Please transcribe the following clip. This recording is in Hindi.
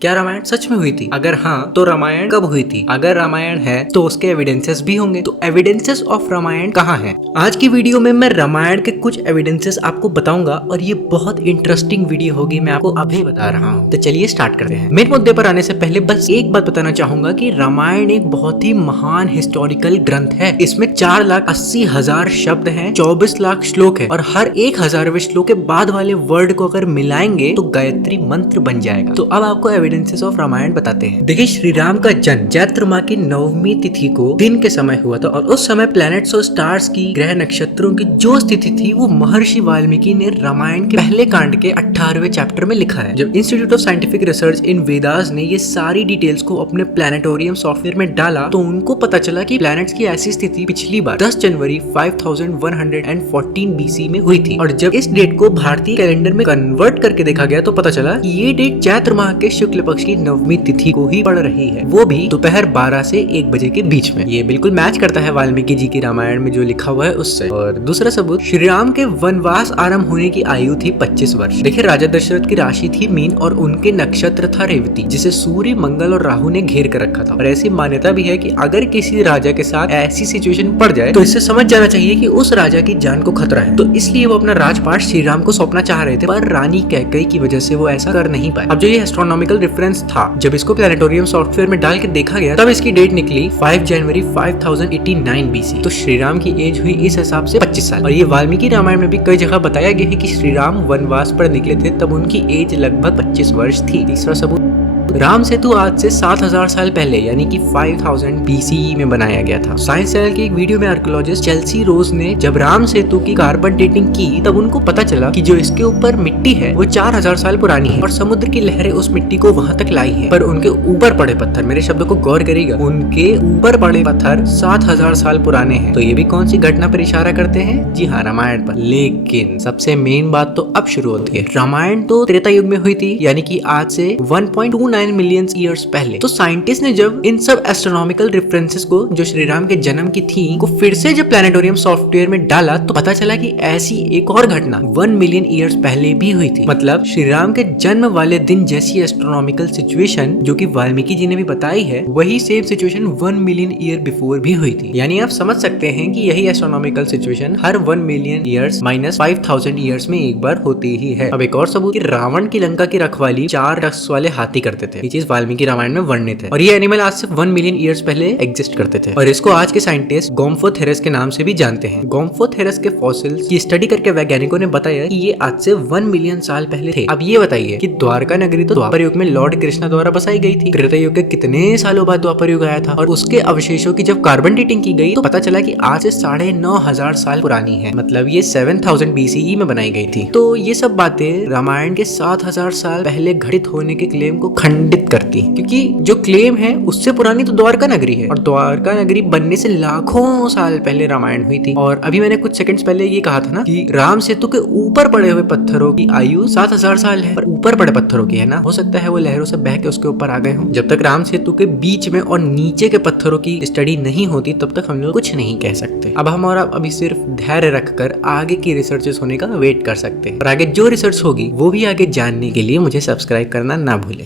क्या रामायण सच में हुई थी? अगर हाँ तो रामायण कब हुई थी? अगर रामायण है तो उसके एविडेंसेस भी होंगे। तो एविडेंसेस ऑफ रामायण कहाँ है? आज की वीडियो में मैं रामायण के कुछ एविडेंसेस आपको बताऊंगा और ये बहुत इंटरेस्टिंग वीडियो होगी। मैं आपको अभी बता रहा हूँ। तो चलिए स्टार्ट करते हैं। मेन मुद्दे पर आने से पहले बस एक बात बताना चाहूंगा कि रामायण एक बहुत ही महान हिस्टोरिकल ग्रंथ है। इसमें 4,80,000 शब्द हैं, 24 लाख श्लोक है और हर 1,000वें श्लोक के बाद वाले वर्ड को अगर मिलाएंगे तो गायत्री मंत्र बन जाएगा। तो अब आपको एविडेंसेस ऑफ रामायण बताते हैं। देखिए, श्री राम का जन्म चैत्र माह की 9वीं तिथि को दिन के समय हुआ था और उस समय प्लैनेट्स और स्टार्स की, ग्रह नक्षत्रों की जो स्थिति थी वो महर्षि वाल्मीकि ने रामायण के पहले कांड के 18वें चैप्टर में लिखा है। जब इंस्टीट्यूट ऑफ साइंटिफिक रिसर्च इन वेदास ने ये सारी डिटेल्स को अपने प्लैनेटोरियम सॉफ्टवेयर में डाला तो उनको पता चला कि प्लैनेट्स की ऐसी स्थिति पिछली बार 10 जनवरी 5114 BC में हुई थी। और जब इस डेट को भारतीय कैलेंडर में कन्वर्ट करके देखा गया तो पता चला कि ये डेट चैत्र माह के शुक्ल पक्ष की 9वीं तिथि को ही पड़ रही है, वो भी दोपहर 12 से 1 बजे के बीच में। ये बिल्कुल मैच करता है वाल्मीकि जी की रामायण में जो लिखा हुआ है उससे। और दूसरा सबूत, श्री राम के वनवास आरंभ होने की आयु थी 25 वर्ष। देखिए, राजा दशरथ की राशि थी मीन और उनके नक्षत्र था रेवती, जिसे सूर्य, मंगल और राहु ने घेर कर रखा था। और ऐसी मान्यता भी है कि अगर किसी राजा के साथ ऐसी सिचुएशन पड़ जाए तो इससे समझ जाना चाहिए कि उस राजा की जान को खतरा है। तो इसलिए वो अपना राजपाट श्री राम को सौंपना चाह रहे थे, पर रानी कैकेयी की वजह से वो ऐसा कर नहीं पाए। अब जो ये एस्ट्रोनॉमिकल रेफरेंस था, जब इसको प्लैनेटोरियम सॉफ्टवेयर में डाल के देखा गया तब इसकी डेट निकली 5 जनवरी 5089 BC। तो श्री राम की एज हुई इस हिसाब से 25 साल। और ये वाल्मीकि रामायण में भी कई जगह बताया गया है कि श्री राम वनवास पर निकले थे तब उनकी एज लगभग 25 वर्ष थी। तीसरा सबूत, राम सेतु आज से 7000 साल पहले यानी कि 5000 BCE में बनाया गया था। साइंस चैनल की एक वीडियो में आर्कियोलॉजिस्ट चेल्सी रोज ने जब राम सेतु की कार्बन डेटिंग की तब उनको पता चला कि जो इसके ऊपर मिट्टी है वो 4000 साल पुरानी है और समुद्र की लहरें उस मिट्टी को वहां तक लाई है। पर उनके ऊपर पड़े पत्थर, मेरे शब्दों को गौर करिएगा, उनके ऊपर पड़े पत्थर 7000 साल पुराने हैं। तो ये भी कौन सी घटना पर इशारा करते हैं? जी हाँ, रामायण पर। लेकिन सबसे मेन बात तो अब शुरू होती है। रामायण तो त्रेता युग में हुई थी, यानी कि आज से 1.29 मिलियन ईयर्स पहले। तो साइंटिस्ट ने जब इन सब एस्ट्रोनॉमिकल रेफरेंसेस को जो श्री राम के जन्म की थी को फिर से जब प्लैनेटोरियम सॉफ्टवेयर में डाला तो पता चला कि ऐसी एक और घटना 1 मिलियन ईयर्स पहले भी हुई थी। मतलब श्री राम के जन्म वाले दिन जैसी एस्ट्रोनॉमिकल सिचुएशन जो कि वाल्मीकि जी ने भी बताई है, वही same situation 1 million year before भी हुई थी। यानी आप समझ सकते हैं कि यही एस्ट्रोनॉमिकल सिचुएशन हर 1 मिलियन ईयर्स माइनस 5000 ईयर्स में एक बार होती ही है। अब एक और सबूत कि रावण की लंका की रखवाली 4 रथ वाले हाथी करते थे। ये चीज वाल्मीकि रामायण में वर्णित है और ये एनिमल आज से 1 मिलियन ईयर्स पहले एग्जिस्ट करते थे। और इसको आज के साइंटिस्ट गोम्फोथेरस के नाम से भी जानते हैं। गोम्फोथेरस के फॉसिल्स की स्टडी करके वैज्ञानिकों ने बताया कि ये आज से 1 मिलियन साल पहले थे। अब ये बताइए कि द्वारका नगरी तो द्वापर युग में लॉर्ड कृष्णा द्वारा बसाई गई थी। त्रेता युग के कितने सालों बाद द्वापर युग आया था और उसके अवशेषों की जब कार्बन डेटिंग की गई तो पता चला कि आज से 9,500 साल पुरानी है। मतलब ये 7000 BCE में बनाई गई थी। तो ये सब बातें रामायण के 7000 साल पहले घटित होने के क्लेम को खंडित करती, क्योंकि जो क्लेम है उससे पुरानी तो द्वारका नगरी है और द्वारका नगरी बनने से लाखों साल पहले रामायण हुई थी। और अभी मैंने कुछ सेकंड्स पहले ये कहा था ना कि राम सेतु के ऊपर पड़े हुए पत्थरों की आयु 7000 साल है, पर ऊपर पड़े पत्थरों की है ना, हो सकता है वो लहरों से बह के उसके ऊपर आ गए हों। जब तक राम सेतु के बीच में और नीचे के पत्थरों की स्टडी नहीं होती तब तक हम लोग कुछ नहीं कह सकते। अब हम और आप अभी सिर्फ धैर्य रखकर आगे की रिसर्चेस होने का वेट कर सकते हैं और आगे जो रिसर्च होगी वो भी आगे जानने के लिए मुझे सब्सक्राइब करना ना भूले।